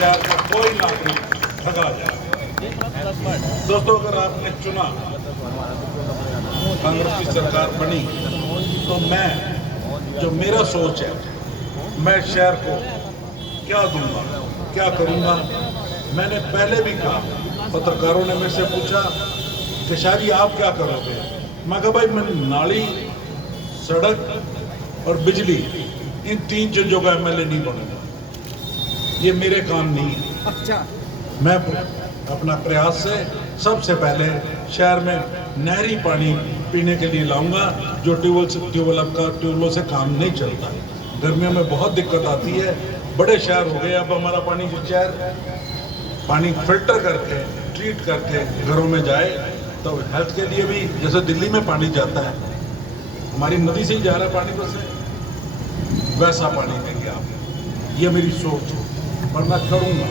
शहर का कोई नागरिक ठगा जाए। दोस्तों, अगर आपने चुना, कांग्रेस की सरकार बनी, तो जो मेरा सोच है, मैं शहर को क्या दूंगा, क्या करूंगा। मैंने पहले भी कहा, पत्रकारों ने मेरे से पूछा कि शाह जी आप क्या करोगे। मैं कहा भाई, मैं नाली, सड़क और बिजली, इन तीन चीजों का एमएलए नहीं बनूंगा। ये मेरे काम नहीं है। अच्छा, मैं अपना प्रयास से सबसे पहले शहर में नहरी पानी पीने के लिए लाऊंगा, जो ट्यूबवेलों से काम नहीं चलता। गर्मियों में बहुत दिक्कत आती है, बड़े शहर हो गए। अब हमारा पानी जो शहर पानी फिल्टर करके, ट्रीट करके घरों में जाए, तो हेल्थ के लिए भी, जैसे दिल्ली में पानी जाता है, हमारी नदी से ही जा रहा है पानी, बस वैसा पानी देंगे आप। ये मेरी सोच है और मैं करूँगा।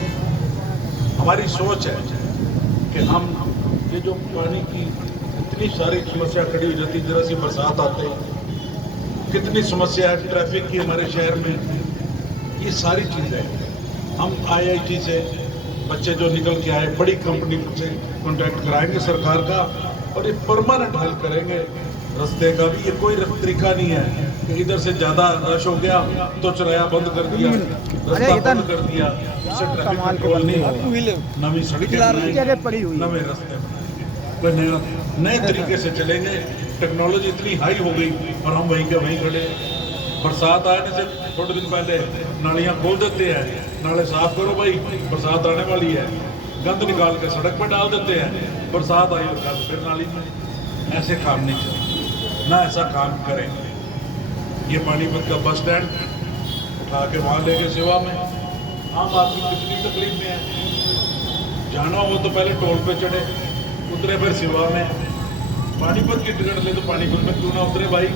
हमारी सोच है कि हम ये जो पानी की इतनी सारी समस्या खड़ी हो जाती, जरा सी बरसात आते ही कितनी समस्या है ट्रैफिक की हमारे शहर में। ये सारी चीज़ें हम IIT से बच्चे जो निकल के आए, बड़ी कंपनी से कॉन्टैक्ट कराएंगे सरकार का, और ये परमानेंट हल करेंगे रास्ते का भी। ये कोई तरीका नहीं है कि इधर से ज़्यादा रश हो गया तो चौराया बंद कर दिया, रास्ता बंद कर दिया, उससे ट्रैफिक कंट्रोल नहीं होगा। नवी सड़कें पड़ी हुई, नवे रास्ते, कोई नए तरीके से चलेंगे। टेक्नोलॉजी इतनी हाई हो गई और हम वहीं के वहीं खड़े। बरसात आने से थोड़े दिन पहले नालियाँ खोल देते हैं, नाले साफ करो भाई, बरसात आने वाली है, गंद निकाल के सड़क पर डाल देते हैं, बरसात आई और गंद फिर नाली में। ऐसे काम नहीं चलेंगे, ना ऐसा काम करेंगे। ये पानीपत का बस स्टैंड उठा के वहाँ लेके सेवा में, आम आदमी कितनी तकलीफ में है। जाना हो तो पहले टोल पे चढ़े, उतरे फिर सेवा में। पानीपत की टिकट ले तो पानीपत में क्यों ना उतरे भाई।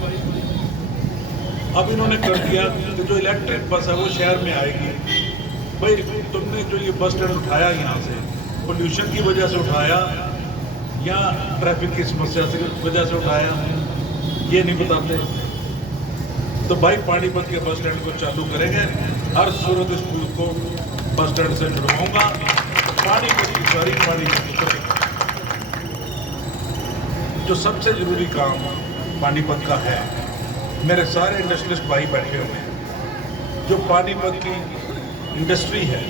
अब इन्होंने कर दिया कि जो इलेक्ट्रिक बस है वो शहर में आएगी। भाई तुमने जो ये बस स्टैंड उठाया यहाँ से, पोल्यूशन की वजह से उठाया या ट्रैफिक की समस्या की वजह से उठाया, ये नहीं बताते। तो भाई पानीपत के बस स्टैंड को चालू करेंगे, हर सूरत स्कूल को बस स्टैंड से जुड़वाऊंगा। पानीपत की सारी पानी, जो सबसे जरूरी काम पानीपत का है, मेरे सारे इंडस्ट्रियलिस्ट भाई बैठे हुए हैं। जो पानीपत की इंडस्ट्री है,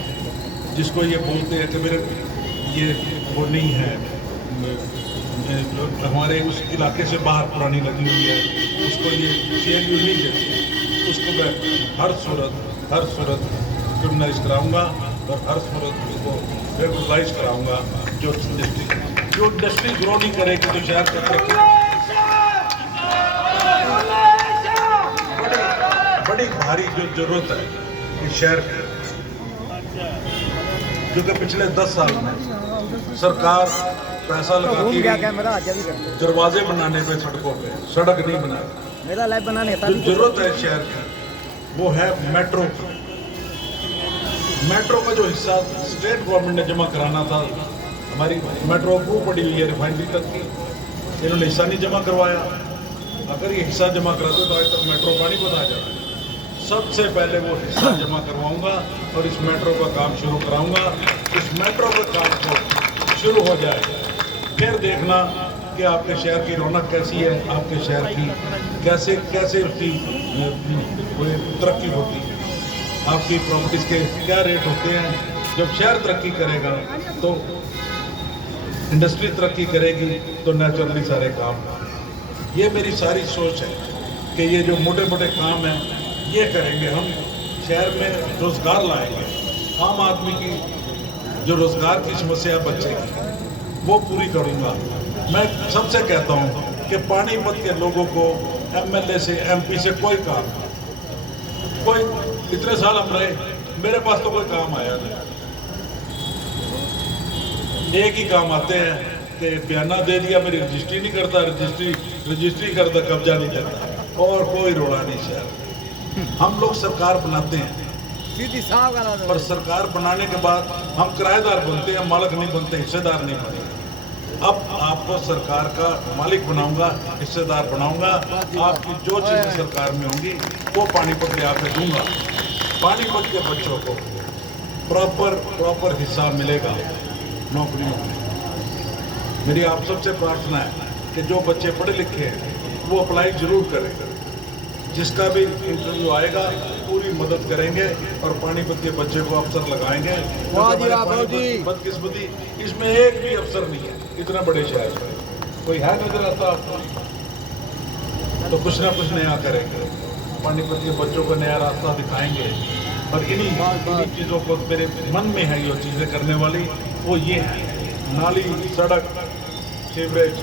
जिसको ये बोलते हैं कि मेरे ये वो नहीं है, हमारे उस इलाके से बाहर पुरानी लगी हुई है, उसको ये CLU नहीं देती, उसको मैं हर सूरत क्रिमिनलाइज कराऊंगा और हर सूरत उसको रेगुलराइज कराऊंगा। जो इंडस्ट्री ग्रो नहीं करेगी तो शहर का बड़ी भारी जो जरूरत है इस शहर की, क्योंकि पिछले 10 साल में सरकार पैसा लगाती रही दरवाजे बनाने पे, सड़कों पे, सड़क नहीं बना। मेरा लाइफ बनाने जो जरूरत है शहर की वो है मेट्रो की। मेट्रो का जो हिस्सा स्टेट गवर्नमेंट ने जमा कराना था, हमारी मेट्रो अप्रूव पड़ी हुई है रिफाइनरी तक की, इन्होंने हिस्सा नहीं जमा करवाया। अगर ये हिस्सा जमा कराते तो आज तक मेट्रो पानीपत आ जाता। सबसे पहले वो हिस्सा जमा करवाऊंगा और इस मेट्रो का काम शुरू कराऊंगा। इस मेट्रो का काम को शुरू हो जाए, फिर देखना कि आपके शहर की रौनक कैसी है, आपके शहर की कैसे उसकी तरक्की होती है, आपकी प्रॉपर्टीज़ के क्या रेट होते हैं। जब शहर तरक्की करेगा तो इंडस्ट्री तरक्की करेगी, तो नेचुरली सारे काम। ये मेरी सारी सोच है कि ये जो मोटे मोटे काम हैं ये करेंगे हम, शहर में रोजगार लाएंगे। आम आदमी की जो रोजगार की समस्या है बच्चे की, वो पूरी करूंगा। मैं सबसे कहता हूं कि पानीपत के लोगों को MLA से MP से कोई काम, कोई इतने साल हम रहे, मेरे पास तो कोई काम आया नहीं। एक ही काम आते हैं कि बयाना दे दिया, मेरी रजिस्ट्री नहीं करता, रजिस्ट्री करता, कब्जा नहीं करता, और कोई रोड़ा नहीं शहर। हम लोग सरकार बनाते हैं, पर सरकार बनाने के बाद हम किराएदार बनते हैं, मालिक नहीं बनते, हिस्सेदार नहीं बनते। अब आपको सरकार का मालिक बनाऊंगा, हिस्सेदार बनाऊंगा। आपकी जो चीज़ें सरकार में होंगी वो पानीपत ले आकर दूंगा। पानीपत के बच्चों को प्रॉपर हिस्सा मिलेगा नौकरियों में। मेरी आप सबसे प्रार्थना है कि जो बच्चे पढ़े लिखे हैं वो अप्लाई जरूर करें। जिसका भी इंटरव्यू आएगा पूरी मदद करेंगे और पानीपत के बच्चे को अफसर लगाएंगे। बदकिस्मती इसमें एक भी अफसर नहीं है इतना बड़े शहर में, कोई है नजर आता आपको? तो कुछ ना कुछ नया करेंगे, पानीपत के बच्चों को नया रास्ता दिखाएंगे। और इन्हीं चीज़ों को मेरे मन में है जो चीज़ें करने वाली वो ये है, नाली, सड़क, सीवरेज,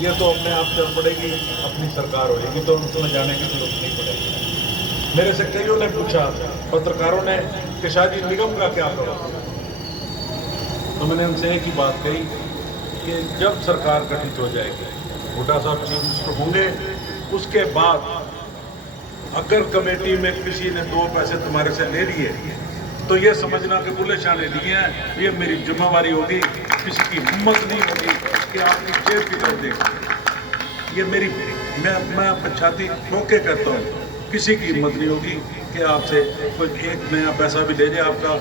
ये तो अपने आप चल पड़ेगी, अपनी सरकार होगी तो उसमें जाने की जरूरत नहीं पड़ेगी। मेरे से कईयों ने पूछा, पत्रकारों ने, कि शायद निगम का क्या करो, तो मैंने उनसे एक ही बात कही कि जब सरकार गठित हो जाएगी, हुड्डा साहब चीफ मिनिस्टर होंगे, उसके बाद अगर कमेटी में किसी ने 2 पैसे तुम्हारे से ले लिए तो ये समझना कि बुल्ले शाह ने लिए हैं, ये मेरी जिम्मेवारी होगी। किसी की हिम्मत नहीं होगी कि आपकी जेब की तरफ देखें। ये मेरी मैं अपनी छाती ठोक के कहता हूँ, किसी की हिम्मत नहीं होगी कि आपसे कोई एक नया पैसा भी ले जाए। आपका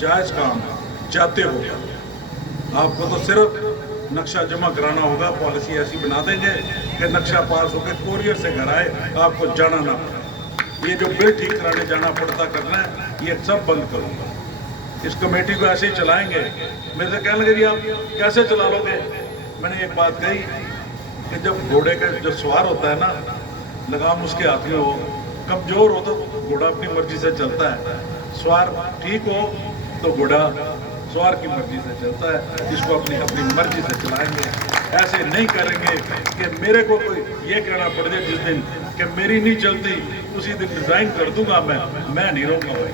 जायज़ काम चाहते होगा, आपको तो सिर्फ नक्शा जमा कराना होगा। पॉलिसी ऐसी बना देंगे कि नक्शा पास होकर कोरियर से घर आए, आपको जाना ना पड़े। ये जो बिल ठीक कराने जाना पड़ता करना है, ये सब बंद करूँगा। इस कमेटी को ऐसे ही चलाएंगे। मेरे से कहने लगे जी आप कैसे चला लोगे? मैंने एक बात कही कि जब घोड़े का जो सवार होता है ना, लगाम उसके हाथ में हो, कमजोर हो तो घोड़ा अपनी मर्जी से चलता है, सवार ठीक हो तो घोड़ा सवार की मर्जी से चलता है। इसको अपनी मर्जी से चलाएंगे। ऐसे नहीं करेंगे कि मेरे को कोई ये कहना पड़ जाए जिस दिन कि मेरी नहीं चलती उसी दिन डिजाइन कर दूंगा मैं नहीं रहूँगा भाई।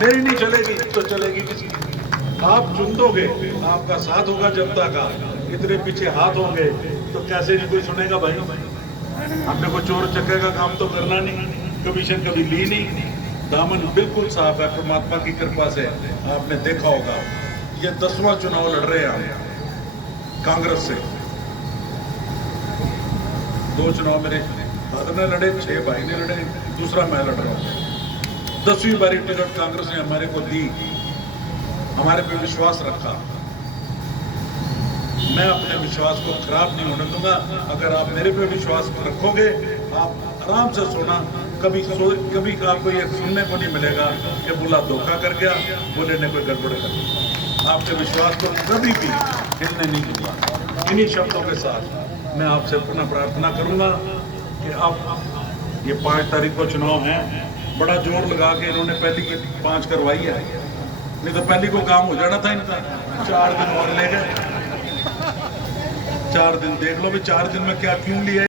मेरी नहीं चलेगी तो चलेगी किसी? आप चुन दोगे, आपका साथ होगा जनता का, इतने पीछे हाथ होंगे तो कैसे नहीं कोई सुनेगा भाई। हमने कोई चोर चक्के का काम तो करना नहीं, कमीशन कभी ली नहीं, दामन बिल्कुल साफ है परमात्मा की कृपा से। आपने देखा होगा ये 10वां चुनाव लड़ रहे हैं हम कांग्रेस से। 2 चुनाव मेरे दादा ने लड़े, 6 भाई ने लड़े, दूसरा मैं लड़ रहा हूँ। 10वीं बारी टिकट कांग्रेस ने हमारे को दी, हमारे पे विश्वास रखा। मैं अपने विश्वास को खराब नहीं होने दूंगा। अगर आप मेरे पे विश्वास रखोगे, आप आराम से सोना। कभी आपको ये सुनने को नहीं मिलेगा कि बुला धोखा कर गया, बोले ने कोई गड़बड़ कर दिया। आपके विश्वास को कभी भी हिलने नहीं दूंगा। इन्हीं शब्दों के साथ मैं आपसे पुनः प्रार्थना करूंगा कि आप ये 5 तारीख को चुनाव है, बड़ा जोर लगा के इन्होंने पहली की 5 करवाई है, नहीं तो पहली को काम हो जाना था इनका। 4 दिन और ले गए। 4 दिन देख लो भी 4 दिन में क्या क्यों लिया।